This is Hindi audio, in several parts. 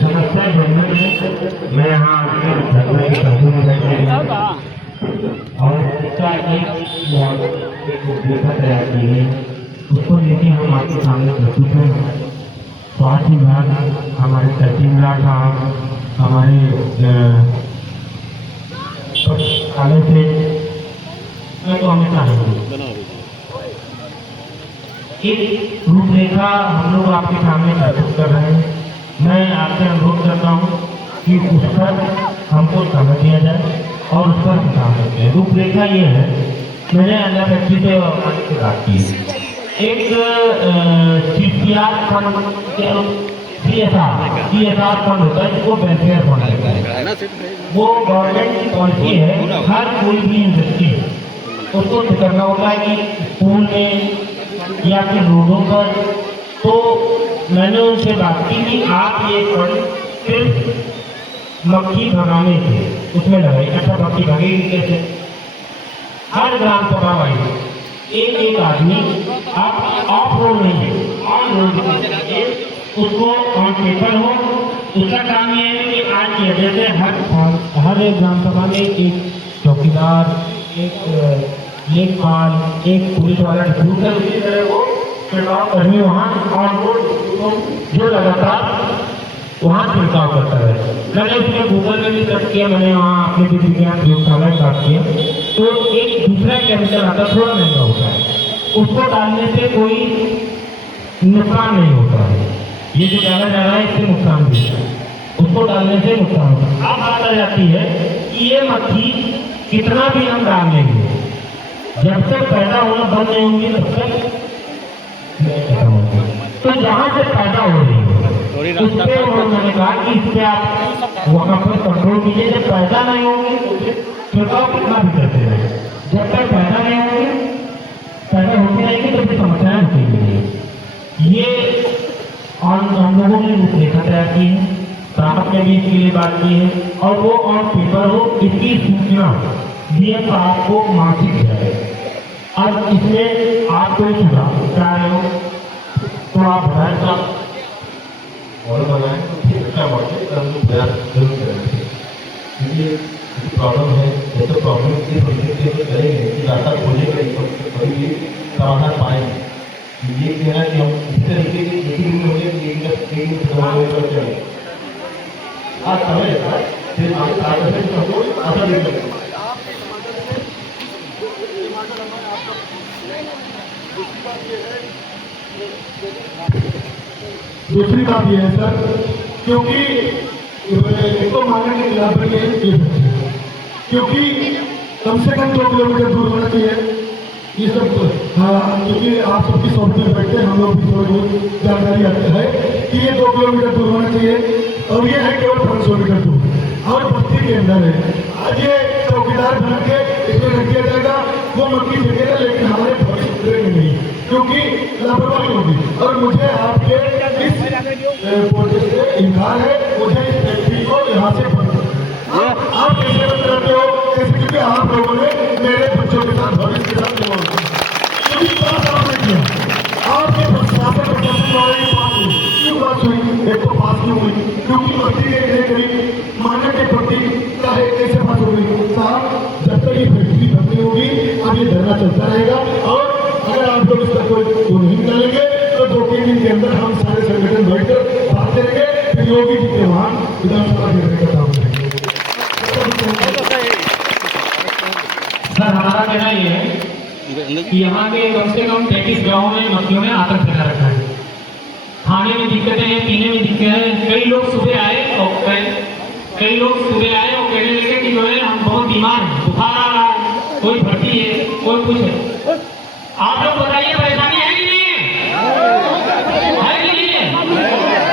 समस्या जनरल है। मैं यहाँ धरने की और इसका एक लेखा तैयार की है, उसको लेके हम आपके सामने प्रस्तुत हैं। स्वास्थ्य विभाग, हमारे तहसीलदार साहब, हमारे पुस्तकालय से तो हमें चाहेंगे एक रूपरेखा हम लोग आपके सामने प्रस्तुत कर रहे हैं। मैं आपसे अनुरोध करता हूँ कि उस पर हमको समझ दिया जाए और उस पर काम करते हैं। रूपरेखा ये है, मैंने अन्य व्यक्ति से बात की, एक CSR फंड होता है जिसको वेलफेयर फंड कहता है। वो गवर्नमेंट की पॉलिसी है, हर कोई भी इंडस्ट्री उसको करना होता है कि स्कूल में या फिर रोडों पर। तो मैंने उनसे बात की कि आप ये फंड सिर्फ मक्खी भगाने से उसमें लगाई। अच्छा, मक्खी भगेगी कैसे? हर ग्राम सभा वाइज एक आदमी, आप ऑफ रोड नहीं है, ऑन रोड उसको ऑन पेपर हो। उसका काम ये है कि आज किया जैसे हर एक ग्राम सभा में एक चौकीदार, एक लेखपाल, एक पुलिस वाला डिप्यूट है। उसी तरह वो छिड़काव कर्मी वहाँ ऑन रोड जो लगातार वहाँ छिड़काव करता है। मैंने उसमें गूगल में भी सर्च किया, मैंने वहाँ अपने भी विज्ञान प्रयोगशाला में सर्च किया, तो एक दूसरा केमिकल आता है, थोड़ा महंगा होता है, उसको डालने से कोई नुकसान नहीं होता है। ये जो डाला जा रहा है इससे नुकसान भी है, उसको डालने से नुकसान होता है। अब बात आ जाती है कि ये मक्खी कितना भी हम डाल लेंगे, जब तक पैदा होना बंद नहीं होंगी तब तक तो जहाँ से पैदा हो रही है उस पर उन्होंने कहा कि इस पर आप वहाँ पर कंट्रोल कीजिए। जब पैदा नहीं होंगे तो छिड़काव कितना भी करते रहे, जब तक पैदा नहीं होंगे, पैदा होती रहेगी तो फिर समस्याएं होती रहेंगी। ये हम लोगों ने रूपरेखा तैयार की है, राहत में भी इसके लिए बात की है और वो ऑन पेपर हो, इसकी सूचना DM साहब को मासिक जाए। अब इसमें आप कोई सुझाव चाह रहे हो तो आप बताएं साहब और बनाएं तो अच्छा बात है, प्रयास जरूर करेंगे। क्योंकि प्रॉब्लम है, जैसे प्रॉब्लम की परिस्थिति में करेंगे कि रास्ता खोलेंगे तो कभी भी समाधान पाएंगे। ये कहना कि हम इस तरीके की एक दिन होंगे कि एक समाधान पर चले आज समय लगता है, फिर आगे सबको आशा नहीं करेंगे। दूसरी बात यह है सर, क्योंकि एक तो मांगने के खिलाफ है क्योंकि कम से कम 2 किलोमीटर दूर होना चाहिए ये सब। क्योंकि आप सबकी शॉप में बैठते हैं, हम लोग भी थोड़ी बहुत जानकारी आती है कि ये 2 किलोमीटर दूर होना चाहिए और ये है केवल 500 मीटर दूर और बस्ती के अंदर है। आज ये चौकीदार बना के इसमें रख दिया जाएगा, वो मक्खी फेंकेगा लेकिन हमारे भविष्य सुधरेंगे नहीं क्योंकि लापरवाही होगी। और मुझे आपके इस प्रोजेक्ट से इनकार है, मुझे इस फैक्ट्री को यहाँ से बंद करना है। आप कैसे बंद करते हो? कैसे? क्योंकि आप लोगों ने मेरे बच्चों के साथ भविष्य के साथ क्योंकि बात आपने किया, आपके प्रशासन वाली बात हुई, क्यों बात हुई? एक तो पास क्यों हुई? क्योंकि बस्ती के करीब मानव के प्रति चाहे कैसे बात हो गई साहब। जब तक ये फैक्ट्री बंद नहीं होगी अब ये धरना चलता रहेगा और अगर आप लोग इसका कोई नहीं निकालेंगे तो 2-3 दिन के अंदर हम सारे संगठन बैठकर बात करेंगे, फिर योगी जी के वहां विधानसभा घेरने का काम करेंगे। सर, हमारा कहना ये है कि यहाँ के कम से कम 33 गाँव में मक्खियों ने आतंक फैला रखा है। खाने में दिक्कतें हैं, पीने में दिक्कतें हैं। कई लोग सुबह आए और कहने लगे कि जो है हम बहुत बीमार हैं, बुखार आ रहा है, कोई भर्ती है, कोई कुछ है। आप लोग बताइए परेशानी है कि नहीं है?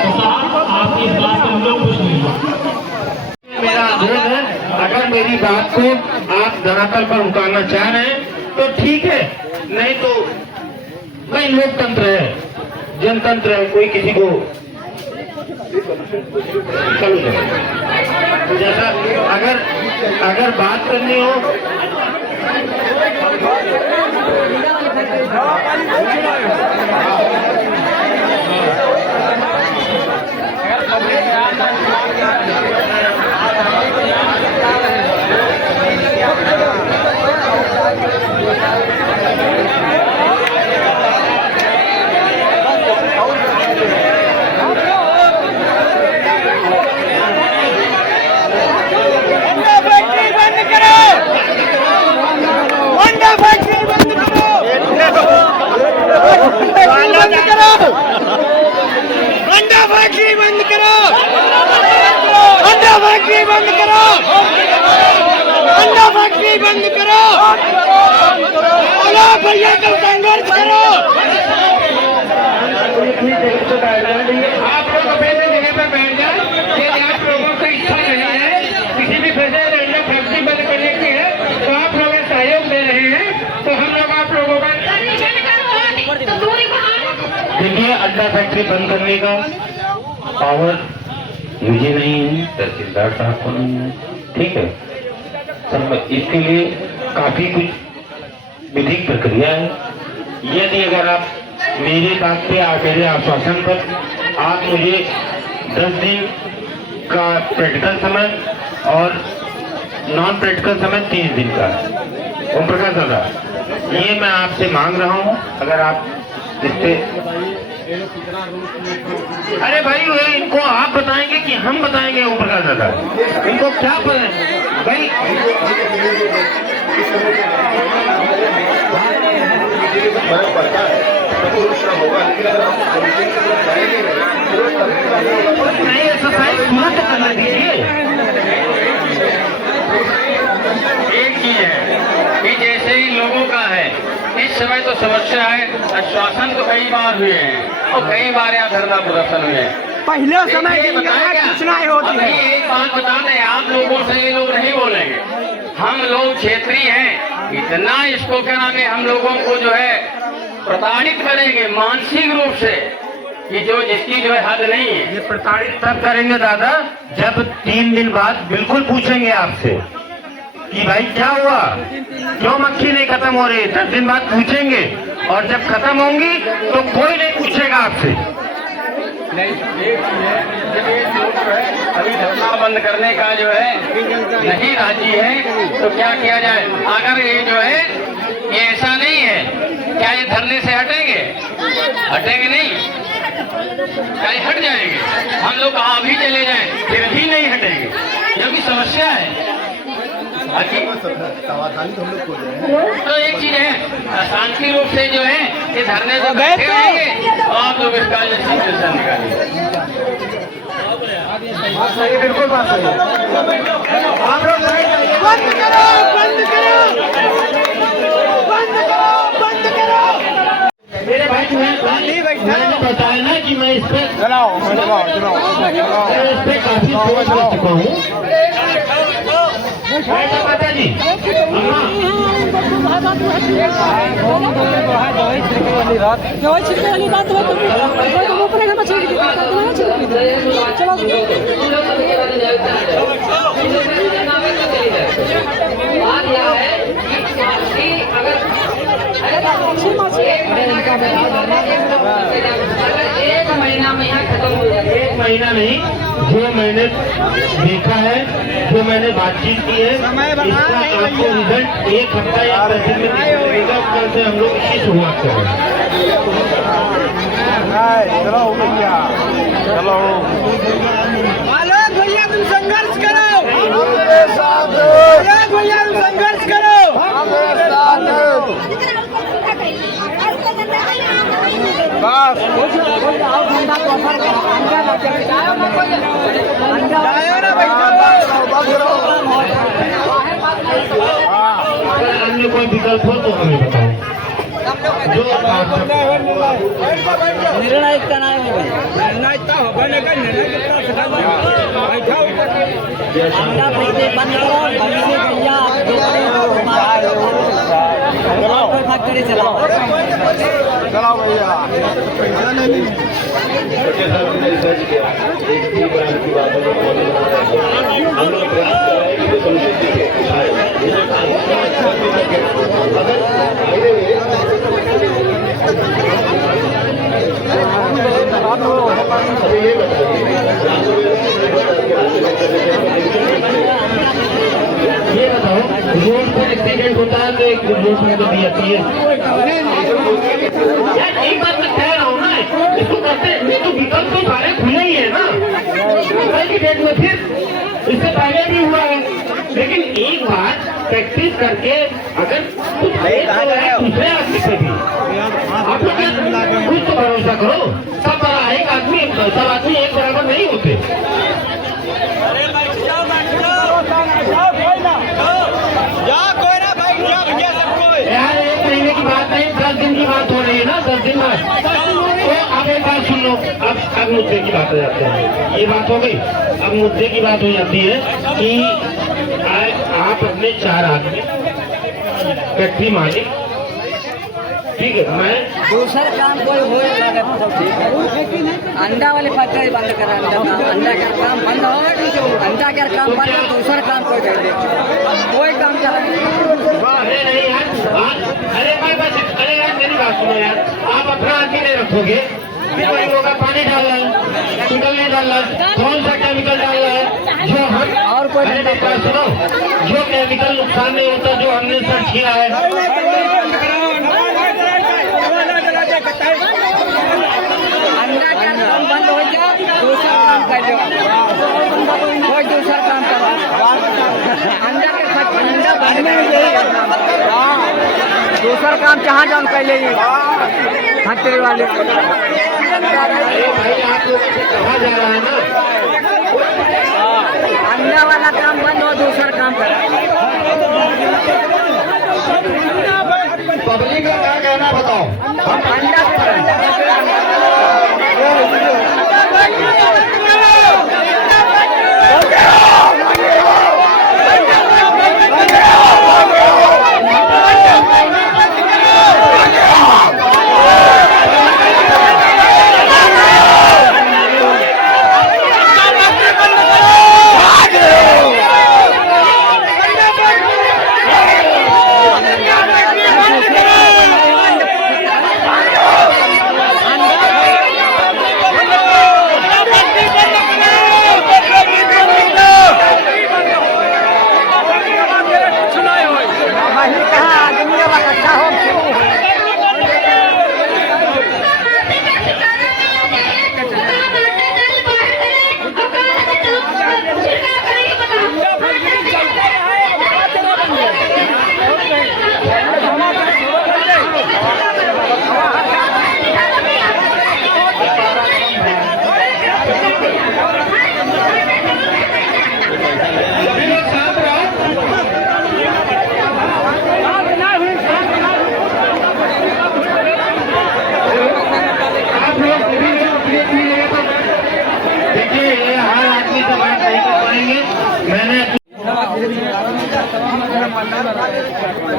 तो साहब आपकी इस बात से हम लोग खुश नहीं हैं। मेरा अनुरोध है, अगर मेरी बात को आप धरातल पर उतारना चाह रहे हैं तो ठीक है, नहीं तो भाई लोकतंत्र है, जनतंत्र है, कोई किसी को चलो जैसा अगर बात करनी हो भैया का संघर्ष करो। आप लोग अपने जगह पर बैठ जाए। यदि आप लोगों को इच्छा नहीं है किसी भी फैक्ट्री बंद करने की है तो आप लोग सहयोग दे रहे हैं तो हम लोग आप लोगों का देखिए, अंडा फैक्ट्री बंद करने का पावर मुझे नहीं है, तहसीलदार साहब को नहीं है, ठीक है सर। इसके लिए काफी कुछ विधिक प्रक्रिया है। यदि अगर आप मेरी बात पे और मेरे आश्वासन पर आप मुझे 10 दिन का प्रैक्टिकल समय और नॉन प्रैक्टिकल समय 30 दिन का, ओम प्रकाश दादा ये मैं आपसे मांग रहा हूँ। अगर आप इससे अरे भाई वो इनको आप बताएंगे कि हम बताएंगे ओम प्रकाश दादा, इनको क्या पता है भाई। फर्क पड़ता है तो होगा, लेकिन अगर आप नहीं एक्सरसाइज पूरा तो करना दीजिए। एक चीज है कि जैसे ही लोगों का है इस समय तो समस्या है, आश्वासन तो कई बार हुए हैं और कई बार यहाँ धरना प्रदर्शन हुए हैं। पहले समय की सूचनाएं होती है। एक बात बता दें, आप लोगों से ये लोग नहीं बोलेंगे, हम लोग क्षेत्रीय हैं, इतना इसको क्या नाम है हम लोगों को जो है प्रताड़ित करेंगे मानसिक रूप से कि जो जिसकी जो है हद नहीं है। ये प्रताड़ित तब करेंगे दादा जब 3 दिन बाद बिल्कुल पूछेंगे आपसे कि भाई क्या हुआ, क्यों मक्खी नहीं खत्म हो रही। 10 दिन बाद पूछेंगे और जब खत्म होंगी तो कोई नहीं पूछेगा आपसे। अभी धरना बंद करने का जो है नहीं राजी है तो क्या किया जाए। अगर ये जो है ये ऐसा नहीं है, क्या ये धरने से हटेंगे? हटेंगे नहीं, क्या ये हट जाएंगे? हम लोग कहाँ भी चले जाएं फिर भी नहीं हटेंगे, जो भी समस्या है। तो एक चीज है, शांति रूप से जो है ये धरने से बैठे रहेंगे और आप लोग इसका निकालिए। बिल्कुल बात सही है। आप लोग बंद करो, बंद करो, बंद करो, बंद करो। मेरे भाई मैंने बताया ना कि मैं इस पे काफी सोच कर चुका हूँ। माता जी दवाई छिड़कने वाली बात है तो ऊपर का मछली चलो एक महीना में यहाँ खत्म हो जाएगा। 1 महीना नहीं, जो मैंने देखा है, जो मैंने बातचीत की है, इसका आपको रिजल्ट 1 हफ्ता या 10 दिन में मिलेगा। कल से हम लोग इसकी शुरुआत करेंगे। चलो भैया, चलो आलोक भैया तुम संघर्ष करो, आलोक भैया तुम संघर्ष करो। बस अगर अन्य कोई विकल्प हो तो हमें बताओ। जो निर्णय इतना नहीं है अंडा पैसे बंद करो, भैया फैक्ट्री चलाओ। चलाओ भैया। ये बताओ, रोड पर एक्सीडेंट होता है तो एक रोड इसमें तो दी जाती है। यार एक बात मैं कह रहा हूँ ना, इसको कहते हैं नहीं तो विकल्प तो सारे खुले ही है ना कल की डेट में, फिर इससे पहले भी हुआ है। लेकिन एक बात प्रैक्टिस करके अगर कुछ है तो है दूसरे आदमी से भी आप लोग कुछ तो भरोसा करो। सब बड़ा एक आदमी सब आदमी एक बराबर नहीं होते। यार एक महीने की बात नहीं, 10 दिन की बात हो रही है ना, 10 दिन बाद। तो अब एक बात सुन लो, अब मुद्दे की बात हो जाती है। ये बात हो गई, अब मुद्दे की बात हो जाती है कि आप अपने 4 आदमी फैक्ट्री मालिक, ठीक है, मैं दूसरा काम कोई हो अंडा वाले फैक्ट्री बंद करा, अंडा का काम बंद हो, अंडा का काम बंद हो, दूसरा काम कोई कर दे, कोई काम करा अरे नहीं यार, अरे भाई बस, अरे यार मेरी बात सुनो यार, आप अपना आदमी नहीं रखोगे, फिर वही होगा पानी डालना है, केमिकल नहीं डालना, कौन सा केमिकल डालना है जो हम, और कोई अरे मेरी बात सुनो, जो केमिकल नुकसान नहीं होता जो हमने सर्च किया है। अंडा का काम बंद हो जाए, दूसरा काम कर लो, कोई दूसरा काम करो, अंडा के अंडा बंद नहीं, दूसरा काम जहाँ जान कर ले फैक्ट्री वाले। अरे भाई आप लोग कहाँ जा रहा है ना, अंडा वाला काम बंद हो, दूसरा काम करो। पब्लिक का क्या कहना बताओ। अंडा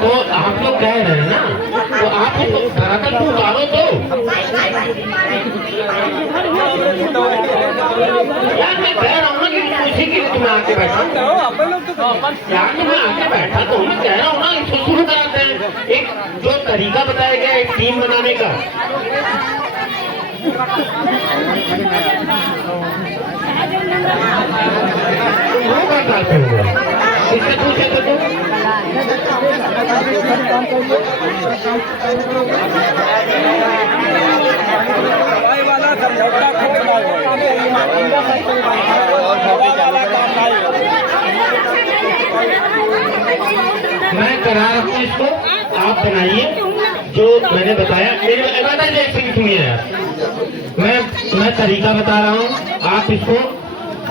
तो आप लोग कह रहे हैं ना, तो आप धरातल को उतारो तो। यार मैं कह रहा हूँ ना कि उसी की तुम्हें आके बैठा, यार तुम्हें आके बैठा तो मैं कह रहा हूँ ना, इसको शुरू कराते हैं। एक जो तरीका बताया गया एक टीम बनाने का, इससे पूछे तो तुम मैं करा रहा हूँ इसको, आप बनाइए जो मैंने बताया। मेरे सुनिए यार, मैं तरीका बता रहा हूँ, आप इसको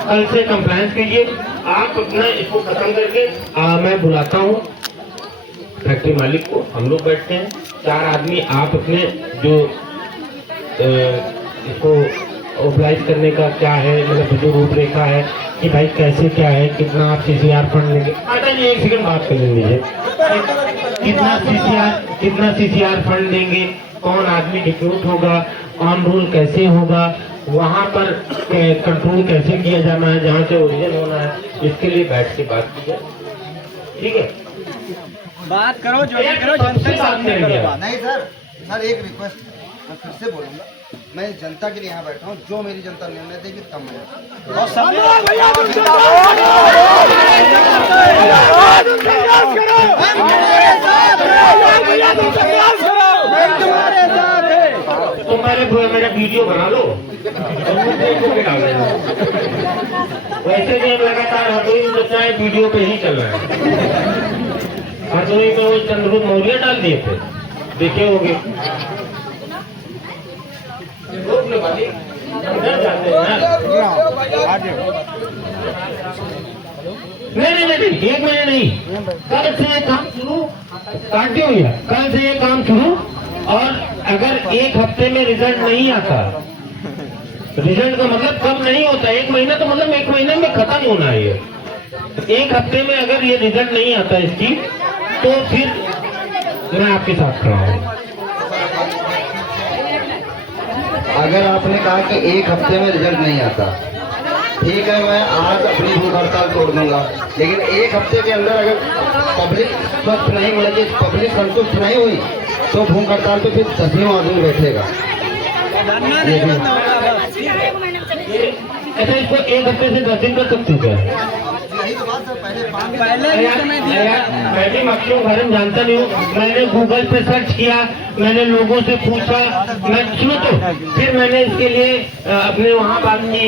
कल से कंप्लायंस कीजिए। आप अपना इसको खत्म करके मैं बुलाता हूँ फैक्ट्री मालिक को, हम लोग बैठते हैं 4 आदमी। आप अपने जो इसको ओबलाइज करने का क्या है, मतलब जो रूपरेखा है कि भाई कैसे क्या है, कितना आप CCR फंड लेंगे। आता जी एक सेकंड बात कर लीजिए, कितना CCR फंड देंगे, कौन आदमी डिप्यूट होगा, ऑन रूल कैसे होगा, वहाँ पर कंट्रोल कैसे किया जाना है, जहाँ से ओरिजिन होना है, इसके लिए बैठ के बात की जाए। ठीक है, बात करो जो सबसे बात करेंगे। नहीं सर, एक रिक्वेस्ट मैं फिर से बोलूंगा, मैं जनता के लिए यहाँ बैठा हूँ, जो मेरी जनता निर्णय देगी तब मैं तो मेरा वीडियो बना लो वैसे भी लगातार हथोड़ी चर्चाएं वीडियो पे ही चल रहा है। हथोड़ी पे वो चंद्रगुप्त मौर्य डाल दिए थे, देखे होंगे। नहीं, एक महीने नहीं, कल से ये काम शुरू काटे हुई है, कल से ये काम शुरू। और अगर एक हफ्ते में रिजल्ट नहीं आता, रिजल्ट का मतलब कम नहीं होता, एक महीना तो मतलब एक महीने में खत्म होना है ये। एक हफ्ते में अगर ये रिजल्ट नहीं आता इसकी, तो फिर मैं आपके साथ खड़ा हूँ। अगर आपने कहा कि एक हफ्ते में रिजल्ट नहीं आता, ठीक है, मैं आज अपनी भूख हड़ताल तोड़ दूंगा, लेकिन एक हफ्ते के अंदर अगर पब्लिक स्वस्थ नहीं मिलेगी, पब्लिक संतुष्ट नहीं हुई, तो भूख हड़ताल पे फिर 10वें आदमी बैठेगा। ऐसा इसको एक हफ्ते से 10 दिन कर सकते हो क्या? मैं भी मक्खियों के बारे में जानता नहीं हूँ। मैंने गूगल पे सर्च किया, मैंने लोगों से पूछा, मैं सुनो तो फिर मैंने इसके लिए अपने वहाँ बात की,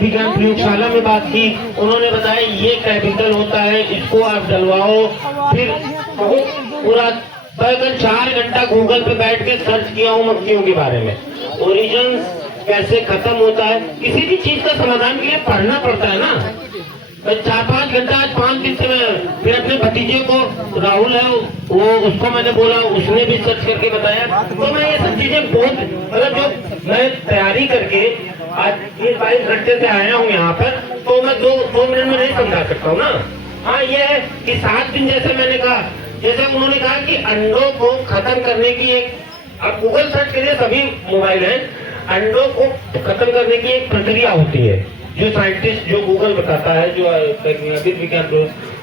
विज्ञान प्रयोगशाला में बात की। उन्होंने बताया ये कैपिटल होता है, इसको आप डलवाओ। फिर पूरा 4 घंटा गूगल पे बैठ के सर्च किया हूँ मक्खियों के बारे में, ओरिजिन कैसे खत्म होता है। किसी भी चीज का समाधान के लिए पढ़ना पड़ता है ना। 4-5 घंटा, आज 5 दिन से मैं फिर अपने भतीजे को, राहुल है वो, उसको मैंने बोला, उसने भी सर्च करके बताया। तो मैं ये सब चीजें बहुत, मतलब जो मैं तैयारी करके आज 22 घंटे से आया हूँ यहाँ पर, तो मैं 2 मिनट में नहीं समझा सकता हूँ ना। हाँ, ये है कि 7 दिन, जैसे मैंने कहा, जैसे उन्होंने कहा कि अंडों को खत्म करने की एक, आप गूगल सर्च करिए, सभी मोबाइल है, अंडों को खत्म करने की एक प्रक्रिया होती है, जो साइंटिस्ट, जो गूगल बताता है, जो विज्ञान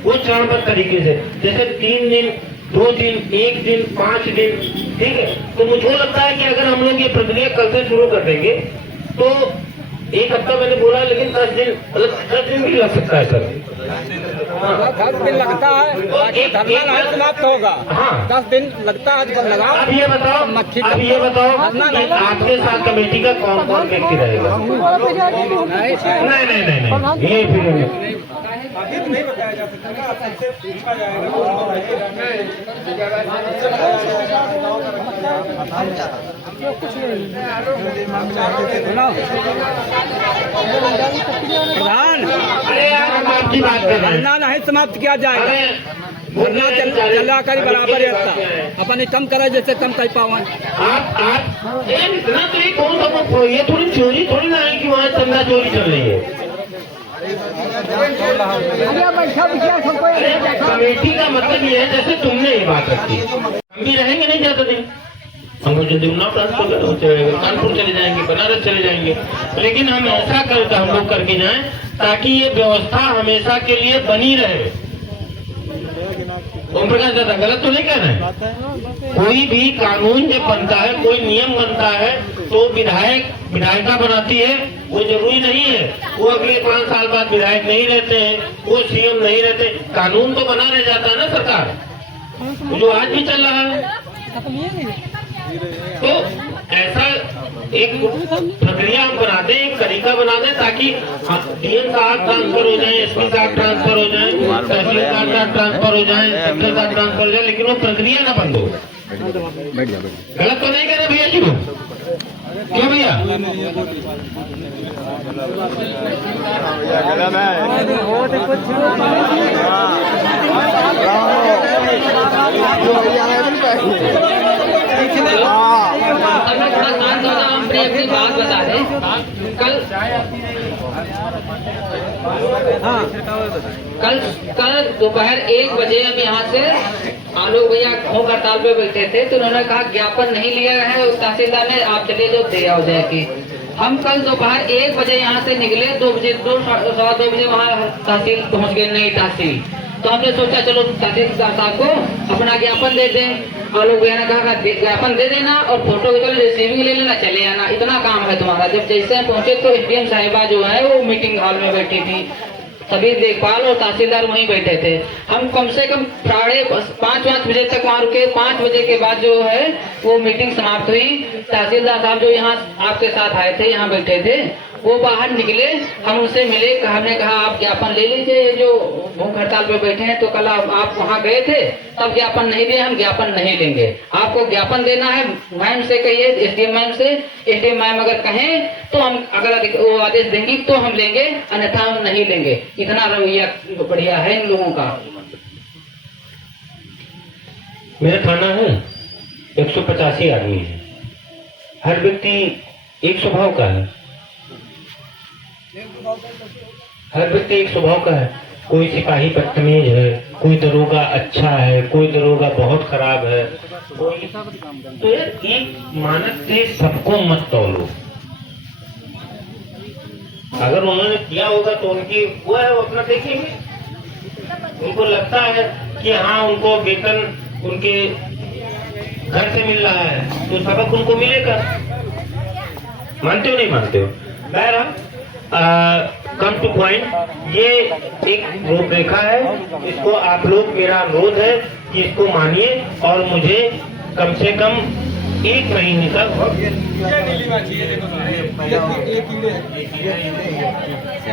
वो चरणबद्ध तरीके से, जैसे 3 दिन, 2 दिन, 1 दिन, 5 दिन, ठीक है। तो मुझे लगता है कि अगर हम लोग ये प्रक्रिया कल से शुरू कर देंगे तो 1 हफ्ता मैंने बोला, लेकिन 10 दिन, मतलब 10 दिन भी लग सकता है सर। 10 दिन लगता है, धरना नहीं समाप्त होगा। हाँ, 10 दिन लगता है जब लगाओ। अब ये बताओ कि आपके साथ कमेटी का कौन व्यक्ति रहेगा? नहीं, ये फिर नहीं बताया जा सकता, सबसे पूछा जाएगा। प्रधान, अरे यार, हम आपकी बात कर रहे हैं। धरना नहीं समाप्त किया जाएगा, धरना चला कर बराबर रहता, अपन कम करे जैसे कम कर पावन। आप इतना तो ये कौन सा, ये थोड़ी चोरी थोड़ी ना है कि वहाँ चंदा चोरी चल रही है। कमेटी का मतलब ये है, जैसे तुमने ये बात रखी, हम भी रहेंगे नहीं ज्यादा दिन, हम मुझे उन्नाव ट्रांसफर कानपुर चले जाएंगे, बनारस चले जाएंगे, लेकिन हम ऐसा करके हम लोग करके जाएं ताकि ये व्यवस्था हमेशा के लिए बनी रहे। ओम प्रकाश दादा, गलत तो नहीं कह रहे हैं? कोई भी कानून जब बनता है, कोई नियम बनता है, तो विधायिका बनाती है, वो जरूरी नहीं है वो अगले 5 साल बाद विधायक नहीं रहते हैं, वो सीएम नहीं रहते, कानून तो बना रह जाता है ना सरकार, जो आज भी चल रहा है। तो ऐसा एक प्रक्रिया हम बना दें, एक तरीका बना दें, ताकि डीएम साहब ट्रांसफर हो जाए, एसपी साहब ट्रांसफर हो जाए, तहसीलदार साहब ट्रांसफर हो जाए, सेक्टर साहब ट्रांसफर हो जाए, लेकिन वो प्रक्रिया ना बंद हो। गलत तो नहीं कह रहे भैया जी? क्यों भैया? अपनी बात बता दें। कल दोपहर 1 बजे हम यहाँ से आलोक भैया भूख हड़ताल पे बैठे थे, तो उन्होंने कहा ज्ञापन नहीं लिया है तहसीलदार ने, आप चले जाओ, दे आओ जाएगी। हम कल दोपहर 1 बजे यहाँ से निकले, 2 बजे 2-2:15 बजे वहाँ तहसील पहुँच गए, नई तहसील। तो हमने सोचा चलो तहसीलदार साहब को अपना ज्ञापन दे दें। आलोक भैया ने कहा ज्ञापन दे देना और फोटो खींचो, रिसीविंग ले लेना, चले आना, इतना काम है तुम्हारा। जब जैसे हम पहुंचे तो एसडीएम साहिबा जो है वो मीटिंग हॉल में बैठी थी, सभी देखभाल और तहसीलदार वहीं बैठे थे। हम कम से कम 5:30 बजे तक वहाँ रुके। 5 बजे के बाद जो है वो मीटिंग समाप्त हुई। तहसीलदार साहब जो यहाँ आपके साथ आए थे, यहाँ बैठे थे, वो बाहर निकले, हम उनसे मिले, हमने कहा आप ज्ञापन ले लीजिए, ये जो भूख हड़ताल पे बैठे हैं। तो कल आप वहाँ गए थे तब ज्ञापन नहीं दिए, हम ज्ञापन नहीं लेंगे। आपको ज्ञापन देना है मैम से कहिए, एसडीएम मैम से। एसडीएम मैम अगर कहें तो हम, अगर वो आदेश देंगी तो हम लेंगे, अन्यथा हम नहीं लेंगे। इतना रवैया बढ़िया है इन लोगों का। मेरा थाना है 185 आदमी है, हर व्यक्ति एक स्वभाव का है, हर व्यक्ति एक स्वभाव का है। कोई सिपाही बदतमीज है, कोई दरोगा अच्छा है, कोई दरोगा बहुत खराब है। तो यार एक मानक से सबको मत तौलो। अगर उन्होंने किया होगा तो उनकी वो है, वो अपना देखेंगे। उनको लगता है कि हाँ उनको वेतन उनके घर से मिल रहा है तो सबक उनको मिलेगा। मानते हो नहीं मानते हो? बहरहाल कम टू पॉइंट, ये एक रूपरेखा है, इसको आप लोग, मेरा अनुरोध है कि इसको मानिए और मुझे कम से कम 1 महीने का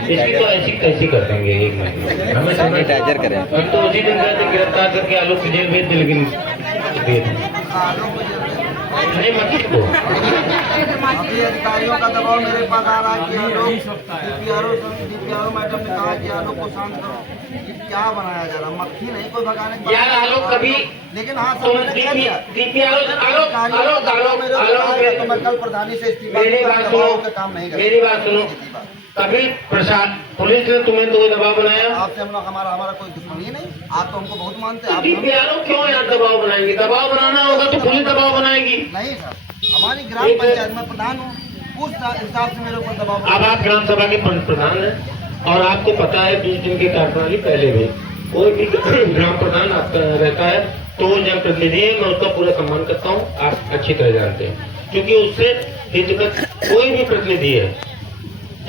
इसकी तो ऐसी कैसी कर देंगे 1 महीने, हमें सैनिटाइजर करें। हम तो उसी दिन गए थे गिरफ्तार करके आलोक को जेल भेज दे, लेकिन नहीं मत को अभी अधिकारियों का दबाव मेरे पास आ रहा है कि डीपीआरओ मैडम ने कहा कि आलोक को शांत करो। ये क्या बनाया जा रहा, मक्खी नहीं कोई भगाने की यार आलोक कभी, लेकिन हाँ तो मैं कल प्रधानी से मेरी बात सुनो, काम नहीं मेरी बात सुनो, कभी प्रशासन पुलिस ने तुम्हें तो दबाव बनाया? आपसे हम लोग हमारा कोई दुश्मनी नहीं, आप तो हमको बहुत मानते हैं। डीपीआरओ क्यों यार दबाव बनाएंगे? दबाव बनाना होगा तो पुलिस दबाव बनाएगी। नहीं सर, हमारी ग्राम पंचायत में प्रधान हूँ, उस हिसाब से मेरे ऊपर दबाव। अब आप ग्राम सभा के प्रधान हैं और आपको पता है 20 दिन की कार्यप्रणाली पहले भी कोई भी ग्राम प्रधान आपका रहता है तो वो जनप्रतिनिधि है, मैं उसका पूरा सम्मान करता हूँ, आप अच्छी तरह जानते हैं, क्योंकि उससे हितगत कोई भी प्रतिनिधि है,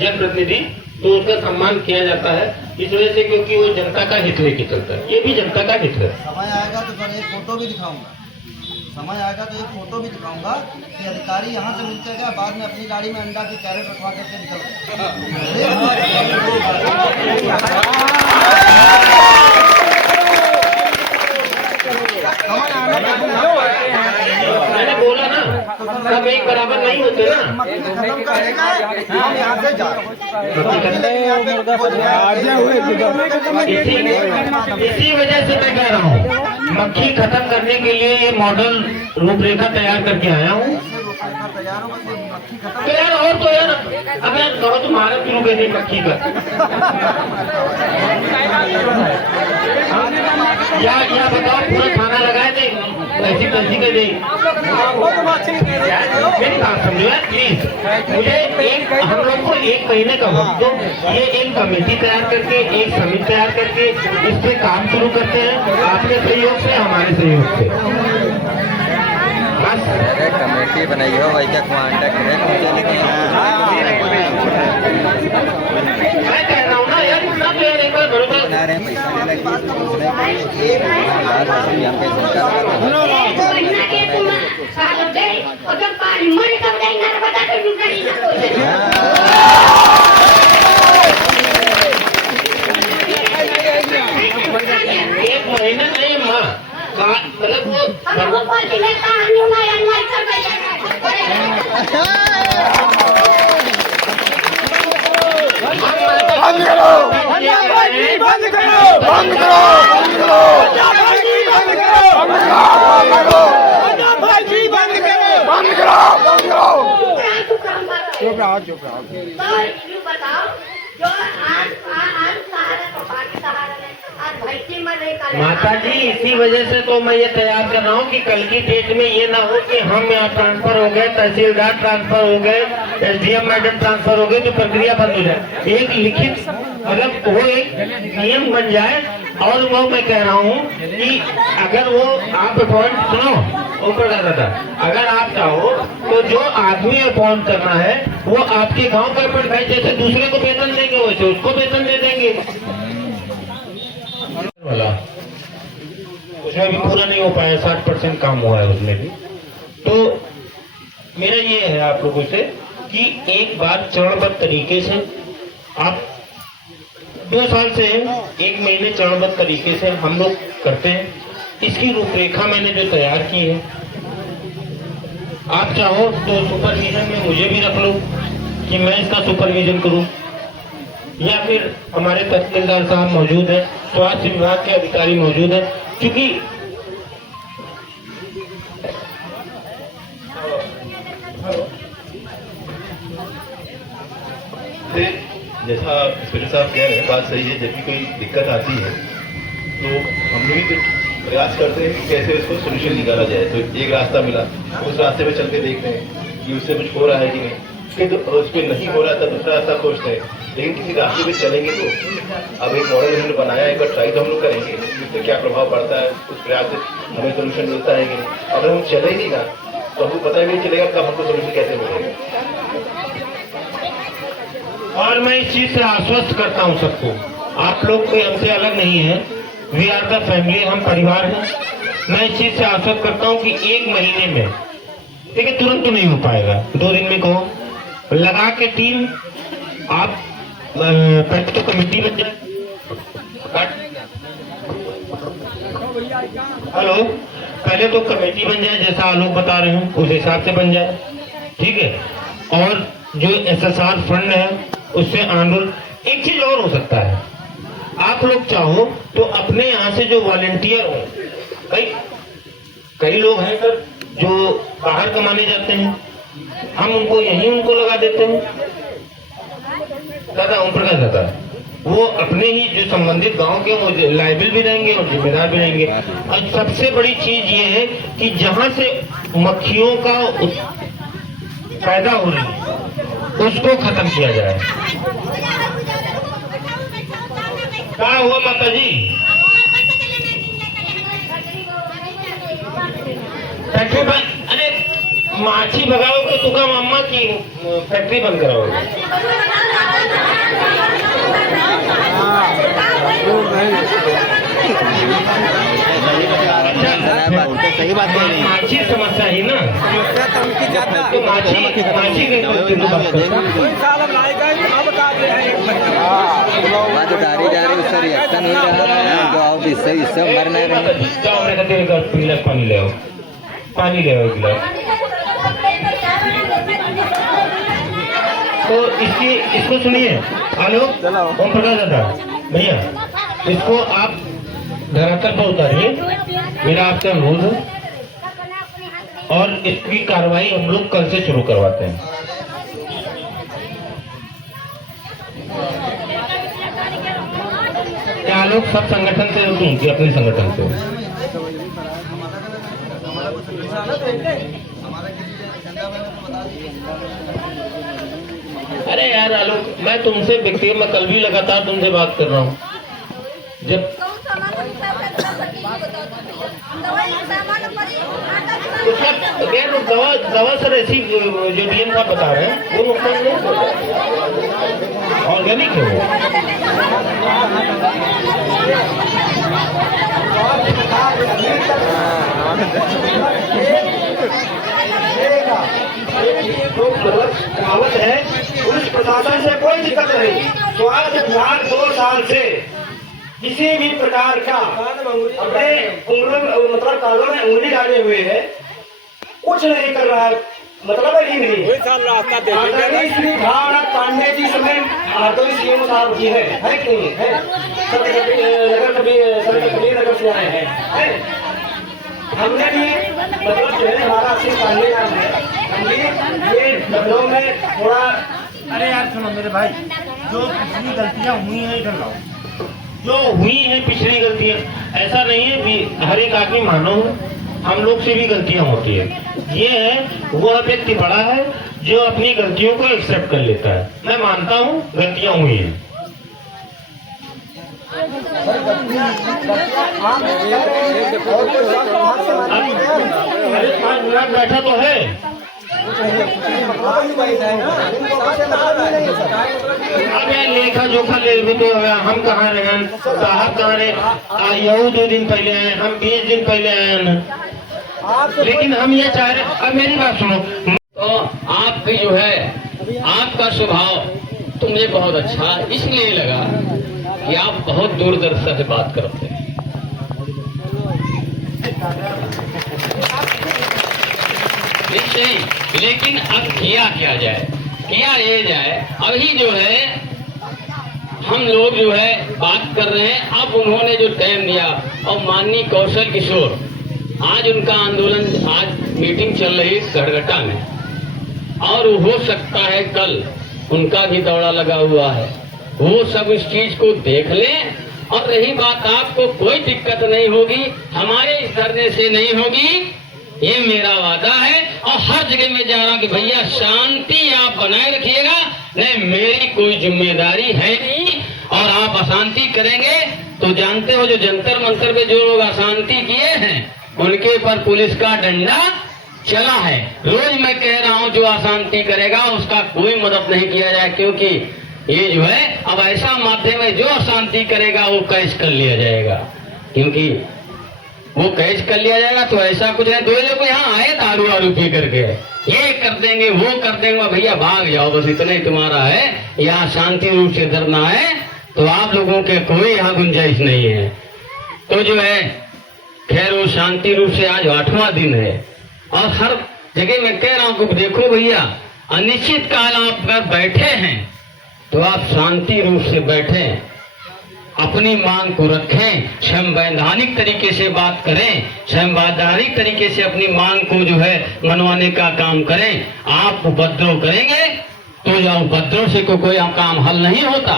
जनप्रतिनिधि, तो उसका सम्मान किया जाता है इस वजह से क्योंकि वो जनता का हित लेके चलता है। ये भी जनता का हित है। समय आएगा तो सर एक फोटो भी दिखाऊंगा, समय आएगा तो एक फोटो भी दिखाऊंगा कि अधिकारी यहाँ से मिलते गए, बाद में अपनी गाड़ी में अंडा की कैरेट रखवा करके निकल मैंने बोला ना, सब एक बराबर नहीं होते ना। खत्म करेगा, हम यहाँ से जा इसी वजह से मैं कह रहा हूँ, मक्खी खत्म करने के लिए ये मॉडल रूपरेखा तैयार करके आया हूँ। तो यार और तो यार अब यार कहो तो भारत शुरू कर दी मक्खी का या बताओ पूरा थाना लगाए थे ऐसी तैसी कर दी। मेरी बात समझो यार प्लीज, मुझे हम लोग को 1 महीने का वक्त दो, ये एक कमेटी तैयार करके, एक समिति तैयार करके इस पे काम शुरू करते हैं, आपके सहयोग से, हमारे सहयोग से। बस कमेटी बनाई हो भाई, क्या कांटेक्ट मैं कह रहा हूँ ना यार, इतना तो यार एक बार बरोबर बना रहे हैं, पैसा नहीं एक महीना नहीं माँ, मतलब माता जी, इसी वजह से तो मैं ये तैयार कर रहा हूँ कि कल की डेट में ये ना हो कि हम यहाँ ट्रांसफर हो गए, तहसीलदार ट्रांसफर हो गए, एसडीएम मैडम ट्रांसफर हो गए तो प्रक्रिया बंद हो जाए। एक लिखित मतलब वो एक नियम बन जाए और वो मैं कह रहा हूँ कि अगर वो आप अपॉइंट सुनो ऊपर का दादा, अगर आप चाहो तो जो आदमी अपॉइंट करना है वो आपके गांव का अपॉइंट है, जैसे दूसरे को वेतन देंगे वैसे उसको वेतन दे देंगे वाला। उसमें भी पूरा नहीं हो पाया, 60% काम हुआ है उसमें भी। तो मेरा ये है आप लोगों से कि एक बार चरणबद्ध तरीके से आप 2 साल से 1 महीने चरणबद्ध तरीके से हम लोग करते हैं। इसकी रूपरेखा मैंने जो तैयार की है, आप चाहो तो सुपरविजन में मुझे भी रख लो कि मैं इसका सुपरविजन करूं, या फिर हमारे तहसीलदार साहब मौजूद है, स्वास्थ्य विभाग के अधिकारी मौजूद है। क्योंकि जैसा इंस्पेक्टर साहब कह रहे हैं, बात सही है। जब भी कोई दिक्कत आती है तो हम लोग भी प्रयास करते हैं कि कैसे उसको सोल्यूशन निकाला जाए। तो एक रास्ता मिला, उस रास्ते पे चल के देखते हैं कि उससे कुछ हो रहा है कि नहीं, फिर उस पर नहीं हो रहा था दूसरा रास्ता खोजते हैं। लेकिन किसी रास्ते पे चलेंगे तो अब एक मॉडल हमने बनाया, एक बार ट्राई तो हम लोग करेंगे, इससे क्या प्रभाव पड़ता है, उस प्रयास से हमें सोल्यूशन मिलता है कि नहीं। अगर हम चले ही नहीं ना तो हमको पता ही नहीं चलेगा कब हमको सोल्यूशन कैसे मिलेगा। और मैं इस चीज से आश्वस्त करता हूं सबको, आप लोग कोई हमसे अलग नहीं है, वी आर द फैमिली, हम परिवार हैं। मैं इस चीज से आश्वस्त करता हूं कि 1 महीने में, ठीक है, तुरंत तो नहीं हो पाएगा, 2 दिन में कहो लगा के टीम, आप पहले तो कमेटी बन जाए। हेलो, पहले तो कमेटी बन जाए, जैसा आलोक बता रहे हैं उस हिसाब से बन जाए, ठीक है। और जो SSR फंड है उससे आंदोलन, एक चीज और हो सकता है, आप लोग चाहो तो अपने यहाँ से जो वॉलेंटियर हो, कई लोग हैं सर जो बाहर कमाने जाते हैं, हम उनको यहीं उनको लगा देते हैं दादा, ओम प्रकाश दादा, वो अपने ही जो संबंधित गांव के वो लायबिल भी रहेंगे और जिम्मेदार भी रहेंगे। और सबसे बड़ी चीज ये है कि जहां से मक्खियों का पैदा हो रही है उसको खत्म किया जाए। क्या हुआ माता जी? फैक्ट्री बंद, अरे माछी भगाओ तो तुका मम्मा की फैक्ट्री बंद कराओगे। सही बात है, माछी समस्या ही ना, तो बात उतारी जा रही, उसका रिएक्शन हो रहा है, जो आप इससे मरना नहीं। जाओ मेरे तेरे गिलास पानी ले आओ, पानी ले आओ गिलास। तो इसको सुनिए, हेलो ओम प्रकाश दादा भैया, इसको आप धरातल पर उतारिए, मेरा आपसे अनुरोध है। और इसकी कार्रवाई हम लोग कल से शुरू करवाते हैं। क्या लोग सब संगठन से कि अपने संगठन से? अरे यार आलोक, मैं तुमसे व्यक्तिगत, मैं कल भी लगातार तुमसे बात कर रहा हूँ। जब दवा सर ऐसी जो डीएम साहब बता रहे हैं वो नुकसान नहीं होगा, ऑर्गेनिक है वो। कहावत है, पुलिस प्रशासन से कोई दिक्कत नहीं, स्वास्थ्य विभाग 2 साल से किसी भी प्रकार का अपने मतलब कानून में उंगली डाले हुए है, कुछ नहीं कर रहा है, मतलब ही नहीं। श्री भावना पांडे जी समय आदोई सीएम साहब जी है कि नहीं है, नगर से आए हैं। हमने भी मतलब जो है हमारा आशीष पांडे नाम है, हम भी ये लखनऊ में थोड़ा, अरे यार सुनो मेरे भाई, जो पिछली गलतियां हुई हैं इधर लाओ, जो हुई है पिछली गलतियां, ऐसा नहीं है कि हर एक आदमी मानव है, हम लोग से भी गलतियां होती है। ये है वह व्यक्ति बड़ा है जो अपनी गलतियों को एक्सेप्ट कर लेता है। मैं मानता हूँ गलतियां हुई हैं। अरे 5 मिनट बैठा तो है। अब यार लेखा जोखा ले भी तो हम कहाँ रहे, साहब कहाँ रहे, यहू 2 दिन पहले आए, हम 20 दिन पहले आए न। लेकिन हम ये चाह रहे, अब मेरी बात सुनो। तो आपकी जो है, आपका स्वभाव तो मुझे बहुत अच्छा इसलिए लगा कि आप बहुत दूरदर्शी से बात करते हैं। नहीं, लेकिन अब किया जाए, किया ये जाए। अभी जो है हम लोग जो है बात कर रहे हैं, अब उन्होंने जो टाइम दिया, और माननीय कौशल किशोर, आज उनका आंदोलन, आज मीटिंग चल रही गढ़गट्टा में, और हो सकता है कल उनका भी दौड़ा लगा हुआ है, वो सब इस चीज को देख लें। और रही बात, आपको कोई दिक्कत नहीं होगी, हमारे इस धरने से नहीं होगी, ये मेरा वादा है। और हर जगह में जा रहा हूँ कि भैया शांति आप बनाए रखिएगा, नहीं मेरी कोई जिम्मेदारी है नहीं। और आप अशांति करेंगे तो जानते हो, जो जंतर मंतर पे जो लोग अशांति किए हैं उनके ऊपर पुलिस का डंडा चला है। रोज मैं कह रहा हूँ, जो अशांति करेगा उसका कोई मदद नहीं किया जाए, क्योंकि ये जो है अब ऐसा माध्यम है, जो अशांति करेगा वो कैच कर लिया जाएगा, क्योंकि वो कैच कर लिया जाएगा। तो ऐसा कुछ है, 2 लोग यहाँ आए दारू वारू पी करके, ये कर देंगे वो कर देंगे, भैया भाग जाओ, बस इतना ही तुम्हारा है। यहाँ शांति रूप से धरना है, तो आप लोगों के कोई यहाँ गुंजाइश नहीं है। तो जो है खैर, वो शांति रूप से आज 8वां दिन है, और हर जगह मैं कह रहा हूँ कि देखो भैया, अनिश्चित काल आप अगर बैठे हैं तो आप शांति रूप से बैठें, अपनी मांग को रखें, संवैधानिक तरीके से बात करें, संवैधानिक तरीके से अपनी मांग को जो है मनवाने का काम करें। आप उपद्रव करेंगे तो या उपद्रव से कोई काम हल नहीं होता,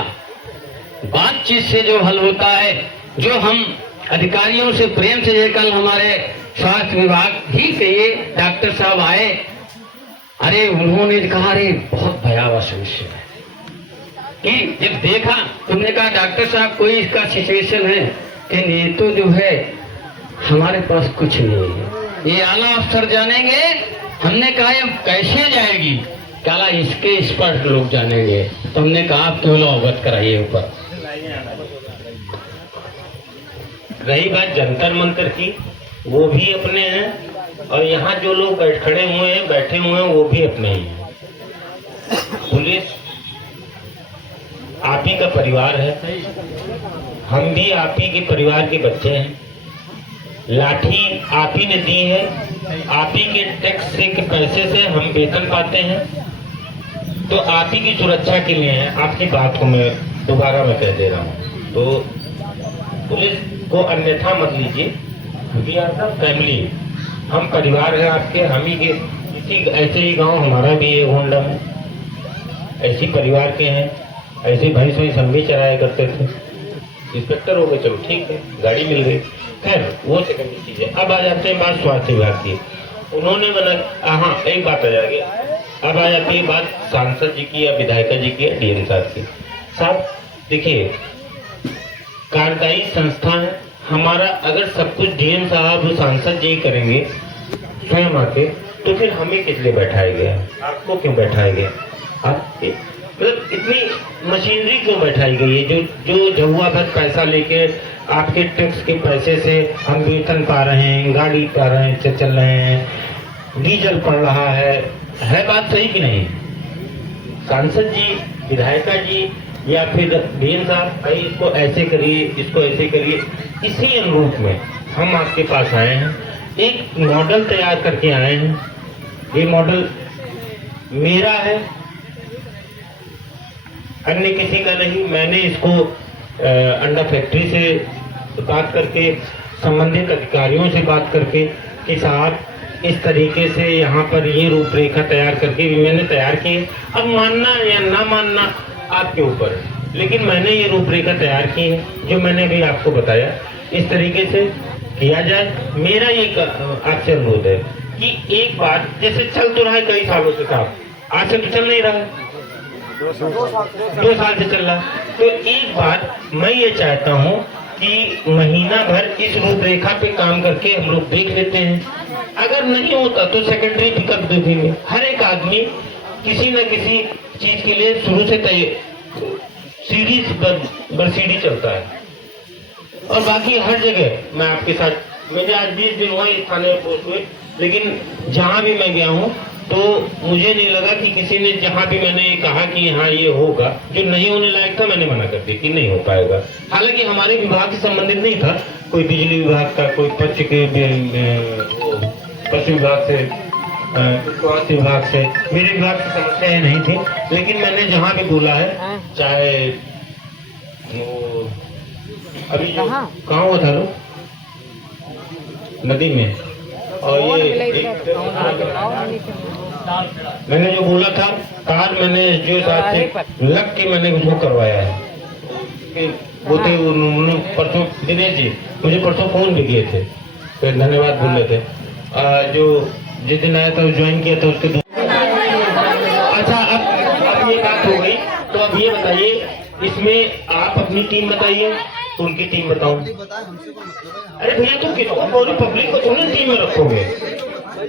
बातचीत से जो हल होता है। जो हम अधिकारियों से प्रेम से, कल हमारे स्वास्थ्य विभाग ही के ये डॉक्टर साहब आए, अरे उन्होंने कहा अरे बहुत भयावह समस्या है, कि जब देखा तुमने कहा डॉक्टर साहब कोई इसका सिचुएशन है कि नहीं, तो जो है हमारे पास कुछ नहीं है, ये आला अफसर जानेंगे। हमने कहा ये कैसे जाएगी, कहा इसके स्पष्ट लोग जानेंगे। तो हमने कहा आप केवल अवगत कराइए ऊपर। रही बात जंतर मंतर की, वो भी अपने हैं, और यहाँ जो लोग खड़े हुए हैं, बैठे हुए हैं, वो भी अपने ही हैं। पुलिस आप ही का परिवार है, हम भी आप ही के परिवार के बच्चे हैं। लाठी आप ही ने दी है, आप ही के टैक्स के पैसे से हम वेतन पाते हैं, तो आप ही की सुरक्षा के लिए है। आपकी बात को मैं दोबारा मैं कह दे रहा हूँ, तो पुलिस को अन्यथा मत लीजिए, क्योंकि आपका फैमिली, हम परिवार हैं आपके, हम ही के इसी ऐसे ही गांव हमारा भी है होंडा में, ऐसी परिवार के हैं, ऐसे भैंस वैंस हम भी चराया करते थे। इंस्पेक्टर हो गए, चलो ठीक है, गाड़ी मिल गई, खैर वो सेकेंडरी चीज है। अब आ जाते हैं बात स्वास्थ्य विभाग की। उन्होंने बना, हाँ एक बात आ जाएगी, अब आ जाती है बात सांसद जी की या विधायिका जी की या डीएम साहब की। साहब देखिए, कार्यदायी संस्था है हमारा, अगर सब कुछ डीएम साहब सांसद जी करेंगे स्वयं आके, तो फिर हमें किस लिए बैठाया गया, आपको क्यों बैठाया गया? आप मतलब इतनी मशीनरी क्यों बैठाई गई है, जो जहुआ भर पैसा लेके आपके टैक्स के पैसे से हम वेतन पा रहे हैं, गाड़ी पा रहे हैं, चल रहे हैं, डीजल पड़ रहा है बात सही कि नहीं? सांसद जी, विधायिका जी या फिर डीएम साहब, भाई इसको ऐसे करिए, इसको ऐसे करिए, इसी अनुरूप में हम आपके पास आए हैं, एक मॉडल तैयार करके आए हैं। ये मॉडल मेरा है, अन्य किसी का नहीं। मैंने इसको अंडा फैक्ट्री से बात करके, संबंधित अधिकारियों से बात करके कि साहब इस तरीके से यहाँ पर ये रूपरेखा तैयार करके मैंने तैयार की है। अब मानना या ना मानना आपके ऊपर है, लेकिन मैंने ये रूपरेखा तैयार की है, जो मैंने भी आपको बताया, इस तरीके से किया जाए। मेरा ये आपसे अनुरोध है कि एक बात, जैसे चल तो रहा है कई सालों से साहब, आज से तो चल नहीं रहा है, 2 साल से चल रहा है, तो एक बात मैं ये चाहता हूँ कि महीना भर इस रूपरेखा पे काम करके हम लोग देख लेते हैं, अगर नहीं होता तो सेकेंडरी पिकअप दे देंगे। हर एक आदमी किसी न किसी चीज के लिए शुरू से सीढ़ी बर सीढ़ी चलता है। और बाकी हर जगह मैं आपके साथ, मुझे आज 20 दिन हुआ इस थाने में पोस्ट हुए, लेकिन जहाँ भी मैं गया हूँ तो मुझे नहीं लगा कि किसी ने, जहाँ भी मैंने ये कहा कि हाँ ये होगा, जो नहीं होने लायक था मैंने मना कर दिया कि नहीं हो पाएगा। हालांकि हमारे विभाग से संबंधित नहीं था, कोई बिजली विभाग का, कोई पश्चिम विभाग से, स्वास्थ्य विभाग से, मेरे विभाग की समस्याएं नहीं थी। लेकिन मैंने जहाँ भी बोला है, चाहे वो अभी जो कहाँ हुआ था लोग नदी में, और ये मैंने जो बोला था कार, मैंने जो साथ से लग के मैंने उसको करवाया है। वो थे उन्होंने परसों, दिनेश जी मुझे परसों फोन भी किए थे, फिर धन्यवाद बोल रहे थे। जो जिस दिन आया था ज्वाइन किया था उसके अच्छा, अब ये बात हो गई, तो अब ये बताइए, इसमें आप अपनी टीम बताइए, उनकी टीम बताऊं? अरे भैया तुम किसको, पूरी पब्लिक को तुमने टीम में रखोगे? तो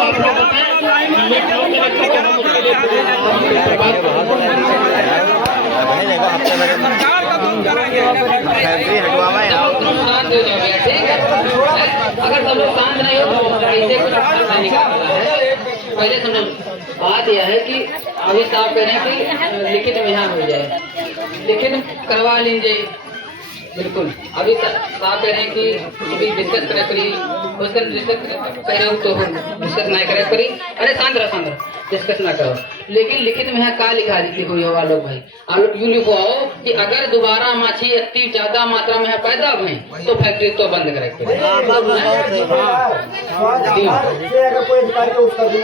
आप लोग बताएं ये टीम में रख के क्या हम उसके लिए अगर सब लोग शांत नहीं हो तो ऐसे कुछ नहीं है। पहले समझो, बात यह है कि अभी साफ करें कि लिखित में यहाँ हो जाए, लिखित करवा लीजिए बिल्कुल। अभी साफ करें कि अभी डिस्कस करे करी, क्वेश्चन डिस्कस करे तो डिस्कस ना करे करी, अरे शांत रहो, डिस्कस ना करो। लेकिन लिखित में यहाँ का लिखा दीजिए कोई होगा लोग भाई, आप लोग यूँ लिखो कि अगर दोबारा माछी इतनी ज्यादा मात्रा में पैदा हुए तो फैक्ट्री तो बंद करे।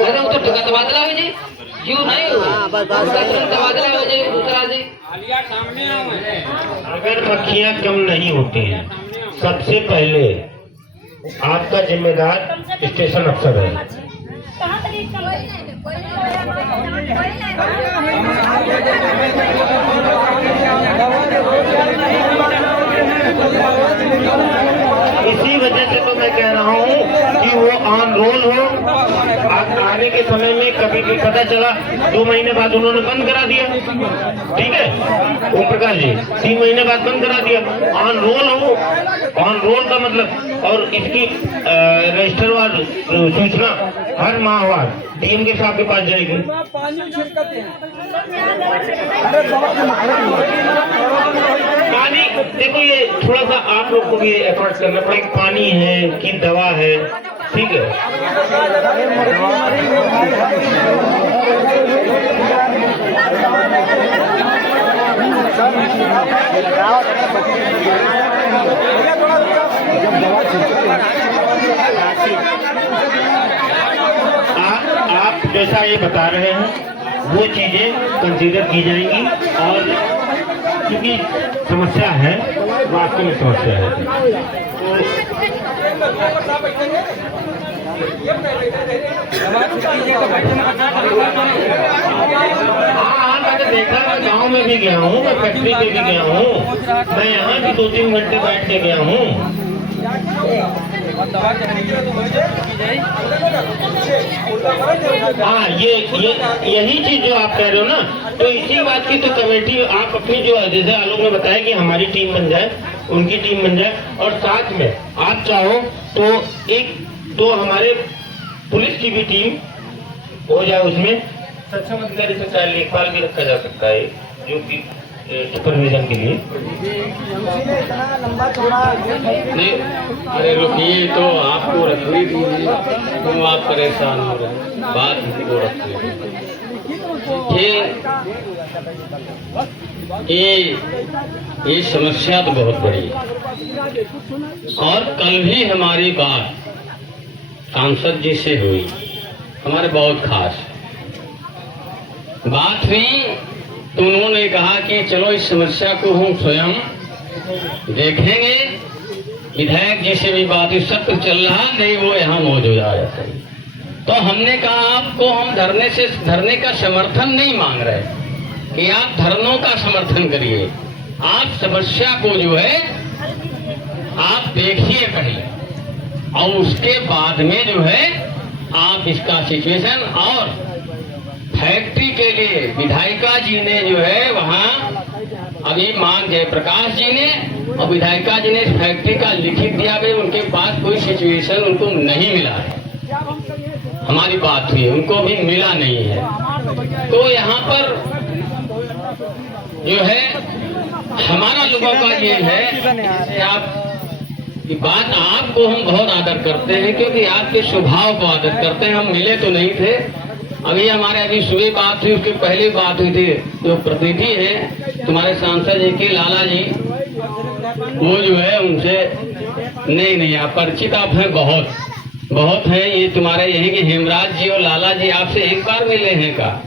अरे वो तो तबादला हो जाए, क्यों नहीं तबादला हो जाए दूसरा जी। अगर मक्खियाँ कम नहीं होती हैं, सबसे पहले आपका जिम्मेदार स्टेशन अफसर है। इसी वजह से तो मैं कह रहा हूँ कि वो ऑन रोल हो। आने के समय में कभी भी पता चला 2 महीने बाद उन्होंने बंद करा दिया, ठीक है ओम प्रकाश जी, 3 महीने बाद बंद करा दिया, ऑन रोल हो। ऑन रोल का मतलब, और इसकी रजिस्टरवार सूचना हर माहवार डीएम के साहब के पास जाएगी। पानी देखो, ये थोड़ा सा आप लोग को भी एफर्ट करना पड़ेगा, पानी है कि दवा है, ठीक है। आप जैसा ये बता रहे हैं वो चीजें कंसीडर की जाएंगी, और क्योंकि समस्या है, वास्तव में समस्या है। हाँ, मैंने देखा, मैं गाँव में भी गया हूँ, मैं फैक्ट्री पे भी गया हूँ, मैं यहाँ भी 2-3 घंटे बैठ के गया हूँ। हाँ, यही चीज जो आप कह रहे हो ना, तो इसी बात की तो कमेटी आप अपनी, जो जैसे आलोक ने बताया कि हमारी टीम बन जाए, उनकी टीम बन जाए, और साथ में आप चाहो तो एक तो हमारे पुलिस की भी टीम हो जाए, उसमें सक्षम अधिकारी से चाहे लेखपाल भी रखा जा सकता है, जो कि सुपरविजन के लिए। नहीं, अरे रुकिए, तो आपको रखनी दीजिए, क्यों आप परेशान हो रहे हैं, बात हमको रखिए। ये समस्या तो बहुत बड़ी है, और कल भी हमारी बात सांसद जी से हुई, हमारे बहुत खास बात हुई, तो उन्होंने कहा कि चलो इस समस्या को हम स्वयं देखेंगे, विधायक जी से भी बात, सत्र चल रहा नहीं, वो यहाँ मौजूद आ जाता है। तो हमने कहा आपको हम धरने का समर्थन नहीं मांग रहे कि आप धरनों का समर्थन करिए, आप समस्या को जो है आप देखिए पहले और उसके बाद में जो है आप इसका सिचुएशन। और फैक्ट्री के लिए विधायिका जी ने जो है वहाँ अभी मान जयप्रकाश जी ने और विधायिका जी ने फैक्ट्री का लिखित दिया भाई उनके पास कोई सिचुएशन उनको नहीं मिला है, हमारी बात हुई उनको भी मिला नहीं है। तो यहाँ पर जो है हमारा लोगों का ये है आप बात आपको हम बहुत आदर करते हैं क्योंकि आपके स्वभाव को आदर करते हैं। हम मिले तो नहीं थे, अभी सुबह बात हुई, उसके पहले बात हुई थी। जो प्रतिनिधि है तुम्हारे सांसद जी के लाला जी, वो जो है उनसे नहीं आप परिचित आप हैं, बहुत हैं। ये तुम्हारे यही के हेमराज जी और लाला जी आपसे एक बार मिले हैं का,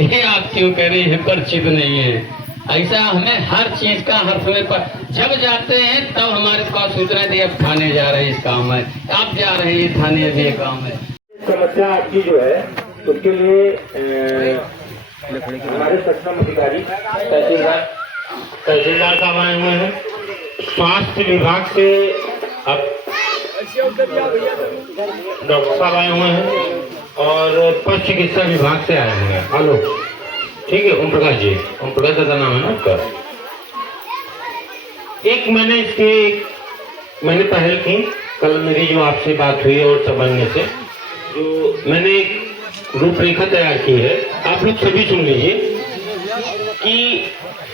ये आप क्यों कह रहे हैं परिचित नहीं है? ऐसा हमें हर चीज का हर समय पर जब जाते हैं तब हमारे पास सूचना दी अब थाने जा रहे हैं इस काम है, आप जा रहे हैं थाने अभी ये काम है। समस्या आपकी जो है उसके लिए हमारे सक्षम अधिकारी तहसीलदार साहब आए हुए हैं, स्वास्थ्य विभाग से अब डॉक्टर साहब आए हुए हैं और पशु चिकित्सा विभाग से आए हुए हैं। हेलो, ठीक है, ओम प्रकाश जी, ओम प्रकाश दादा नाम है ना आपका। एक मैंने पहल की, कल मेरी जो आपसे बात हुई और समझने से जो मैंने एक रूपरेखा तैयार की है, आप लोग सभी सुन लीजिए कि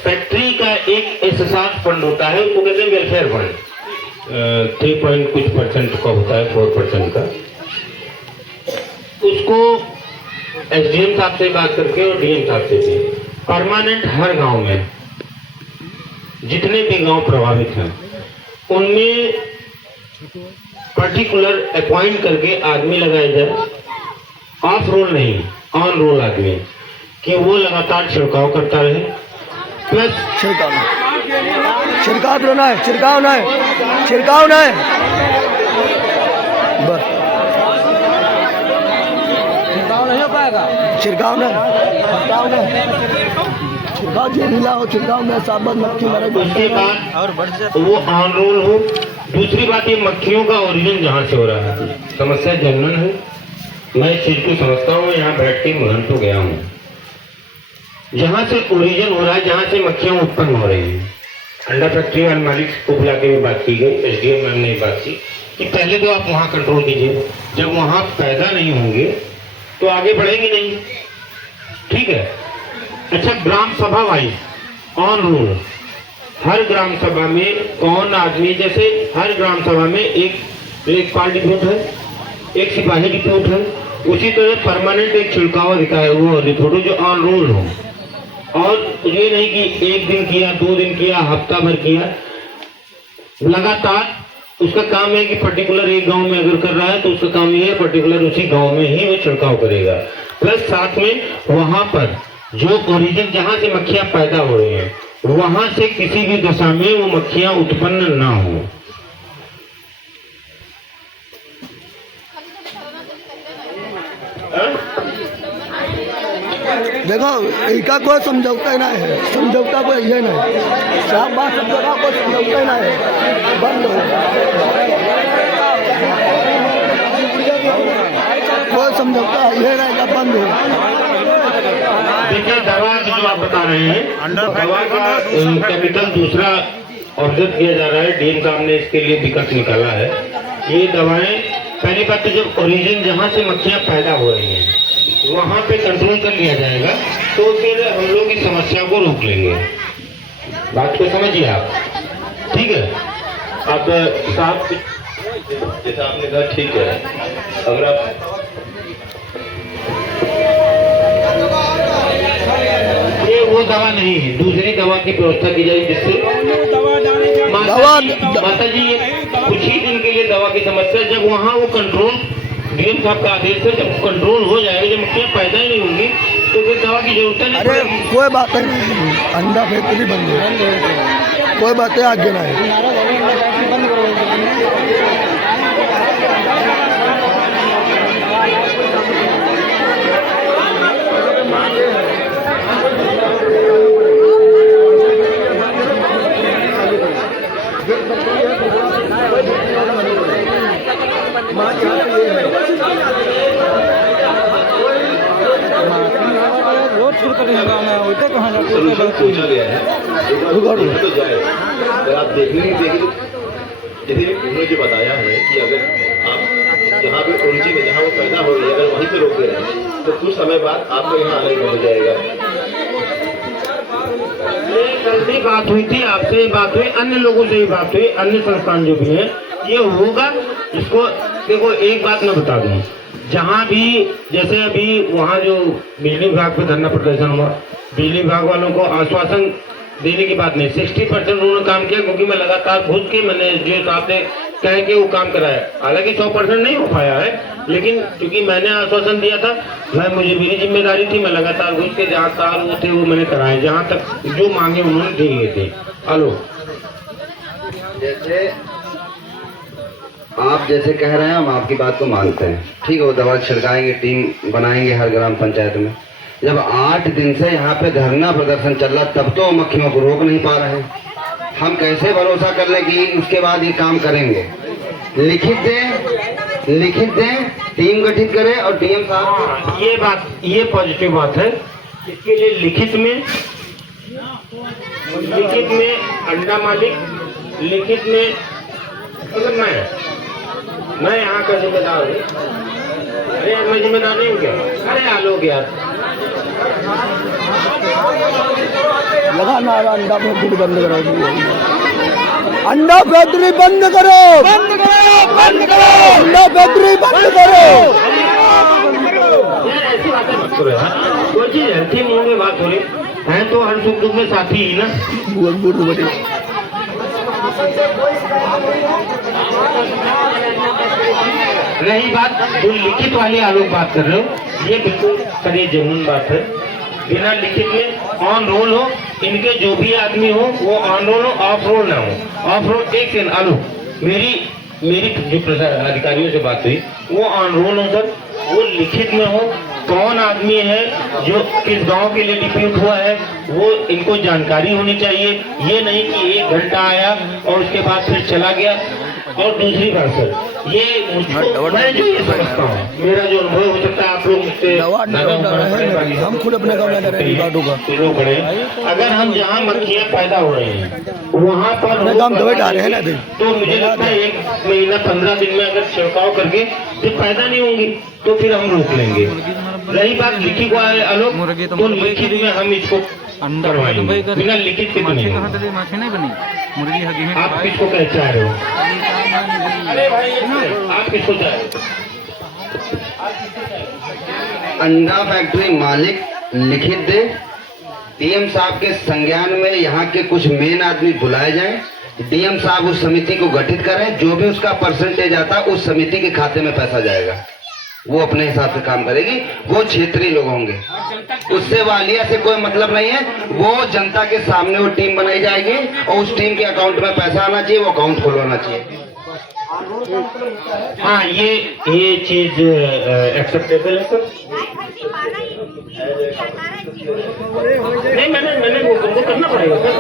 फैक्ट्री का एक एसएसआर फंड होता है, उसको कहते हैं वेलफेयर फंड, 3% का होता है, 4% का। उसको एसडीएम साहब से बात करके और डीएम साहब से भी परमानेंट हर गांव में जितने भी गांव प्रभावित हैं उनमें पर्टिकुलर अपॉइंट करके आदमी लगाया जाए, ऑफ रोल नहीं ऑन रोल आदमी, कि वो लगातार छिड़काव करता रहे। प्लस छिड़काव ना है, छिड़काव ना है बस, छिड़काव जहरीला हो, छिड़काव में साबत मक्खी मरे। उसके बाद वो ऑन रोल हो। दूसरी बात, ये मक्खियों का ओरिजिन जहाँ से हो रहा है, समस्या जनरल है, मैं इस चीज को समझता हूँ, यहाँ बैठ के मुहन तो गया हूँ। जहाँ से ओरिजिन हो रहा है, जहाँ से मक्खियाँ उत्पन्न हो रही हैं, अंडा फैक्ट्री वाले मालिक को बुला के भी बात की गई, एसडीएम मैम ने बात की कि पहले तो आप वहाँ कंट्रोल कीजिए, जब वहाँ पैदा नहीं होंगे तो आगे बढ़ेंगे नहीं, ठीक है। अच्छा, ग्राम सभा वाइज ऑन रूल, हर ग्राम सभा में कौन आदमी, जैसे हर ग्राम सभा में एक लेखपाल डिप्यूट है, एक सिपाही डिप्यूट है, उसी तरह परमानेंट एक छिड़काव अधिकारी वो रिपोर्ट जो ऑन रूल हो। और ये नहीं कि एक दिन किया, 2 दिन किया, हफ्ता भर किया, लगातार उसका काम है कि पर्टिकुलर एक गांव में अगर कर रहा है तो उसका काम ये है पर्टिकुलर उसी गांव में ही वो छिड़काव करेगा। प्लस साथ में वहां पर जो ओरिजिन जहां से मक्खियां पैदा हो रही हैं वहां से किसी भी दशा में वो मक्खियां उत्पन्न ना हो। देखो इनका कोई समझौता नहीं है, समझौता कोई ये नहीं, साफ बात समझौता कोई समझौता नहीं है, बंद हो कोई समझौता ये रहेगा, बंद हो। देखिए, दवा जो आप बता रहे हैं, दवा का केमिकल दूसरा ऑब्जर्व किया जा रहा है, डीएम साहब ने इसके लिए विकल्प निकाला है। ये दवाएं पहली बात तो जब ओरिजिन जहाँ से मक्खियाँ पैदा हो रही हैं वहाँ पे कंट्रोल कर लिया जाएगा तो फिर हम लोग इस समस्या को रोक लेंगे। बात को समझिए आप, ठीक है। अब साहब जैसा आपने कहा ठीक है, अगर आप ये वो दवा नहीं है, दूसरी दवा की व्यवस्था की जाए जिससे माता जी ये कुछ ही दिन के लिए दवा की समस्या, जब वहाँ वो कंट्रोल डीएम साहब का आदेश है, जब कंट्रोल हो जाएगा, जब मक्खियाँ पैदा ही नहीं होंगी तो फिर दवा की जरूरत नहीं। अरे कोई बात नहीं, अंडा फैक्ट्री बंद है, कोई बात है आगे ना है। पूछा गया है, एक बार देखा तो जाए। अगर आप देखने नहीं देखे तो जैसे उन्होंने जो बताया है कि अगर आप यहाँ पे उर्जी में जहाँ वो पैदा हो रही है अगर वहीं पे रोकते रहे तो कुछ समय बाद आपको यहाँ आना ही बंद हो जाएगा। ये कल भी बात हुई थी, आपसे ही बात हुई, अन्य लोगों से ही बात हुई, अन्य संस्थान जो भी है ये होगा। इसको देखो एक बात मैं बता दूं, जहाँ भी जैसे अभी वहाँ जो बिजली विभाग पे धरना प्रदर्शन हुआ, बिजली विभाग वालों को आश्वासन देने की बात नहीं, 60% उन्होंने काम किया क्योंकि मैं लगातार घुस के मैंने जो हिसाब से कह के वो काम कराया। हालांकि 100% नहीं हो पाया है, लेकिन क्योंकि मैंने आश्वासन दिया था, मुझे मेरी जिम्मेदारी थी, मैं लगातार घुस के जहाँ तार वो थे वो मैंने कराए, जहाँ तक जो मांगे उन्होंने दिए थे। हेलो, जैसे आप जैसे कह रहे हैं हम आपकी बात को मानते हैं, ठीक है, वो दवा छिड़काएंगे, टीम बनाएंगे हर ग्राम पंचायत में। जब 8 दिन से यहाँ पे धरना प्रदर्शन चल रहा तब तो मक्खियों को रोक नहीं पा रहे हैं, हम कैसे भरोसा कर लें कि उसके बाद ये काम करेंगे। लिखित दें, टीम गठित करें और टीएम साहब, ये पॉजिटिव बात है। इसके लिए लिखित में अंडा मालिक, लिखित में मतलब मैं यहाँ का जिम्मेदार हूँ। अरे यार मैं जिम्मेदार नहीं हूँ क्या? अरे आलोक यार, लगा ना अंडा फैक्ट्री बंद करो, अंडा फैक्ट्री बंद करो, अंडा फैक्ट्री बंद करो। ऐसी बातें मत करो यार, कोई चीज हल्की मुंह में बात हो रही है तो हर सुख दुख में साथी ही ना। रही बात जो लिखित वाली आलोक बात कर रहे हो, ये बिल्कुल सही जेन्युइन बात है। बिना लिखित में ऑन रोल हो, इनके जो भी आदमी हो वो ऑन रोल हो, ऑफ रोल ना हो। ऑफ रोल एक सेकंड आलोक, मेरी जो प्रसार अधिकारियों से बात हुई वो ऑन रोल हो सर, वो लिखित में हो, कौन आदमी है जो किस गांव के लिए डिप्यूट हुआ है वो इनको जानकारी होनी चाहिए। ये नहीं कि 1 घंटा आया और उसके बाद फिर चला गया। और दूसरी बात सर, ये मुझको मैं जो ये समझता हूँ, मेरा जो अनुभव हो सकता है आप लोग मुझसे हम खुद अपने गाँव में खड़े, अगर हम जहाँ मक्खियाँ पैदा हो रही हैं वहाँ पर काम दवाई डाल रहे हैं ना, तो मुझे लगता है 1 महीना 15 दिन में अगर छिड़काव करके जब पैदा नहीं होंगी तो फिर हम रोक लेंगे। रही बात लिखित आलोक, तो लिखित में हम इसको करवाएंगे, बिना लिखित के तो नहीं। आप किसको कह चाह रहे हो? अरे भाई आप किसको चाह रहे हो? अंडा फैक्ट्री मालिक लिखित दे, डीएम साहब के संज्ञान में यहाँ के कुछ मेन आदमी बुलाए जाएं, डीएम साहब उस समिति को गठित करें, जो भी उसका परसेंटेज आता है उस समिति के खाते में पैसा जाएगा, वो अपने हिसाब से काम करेगी। वो क्षेत्रीय लोग होंगे, उससे वालिया से कोई मतलब नहीं है। वो जनता के सामने वो टीम बनाई जाएगी और उस टीम के अकाउंट में पैसा आना चाहिए, वो अकाउंट खुलवाना चाहिए। हाँ, ये चीज एक्सेप्टेबल है सर। नहीं, मैंने वो करना पड़ेगा सर।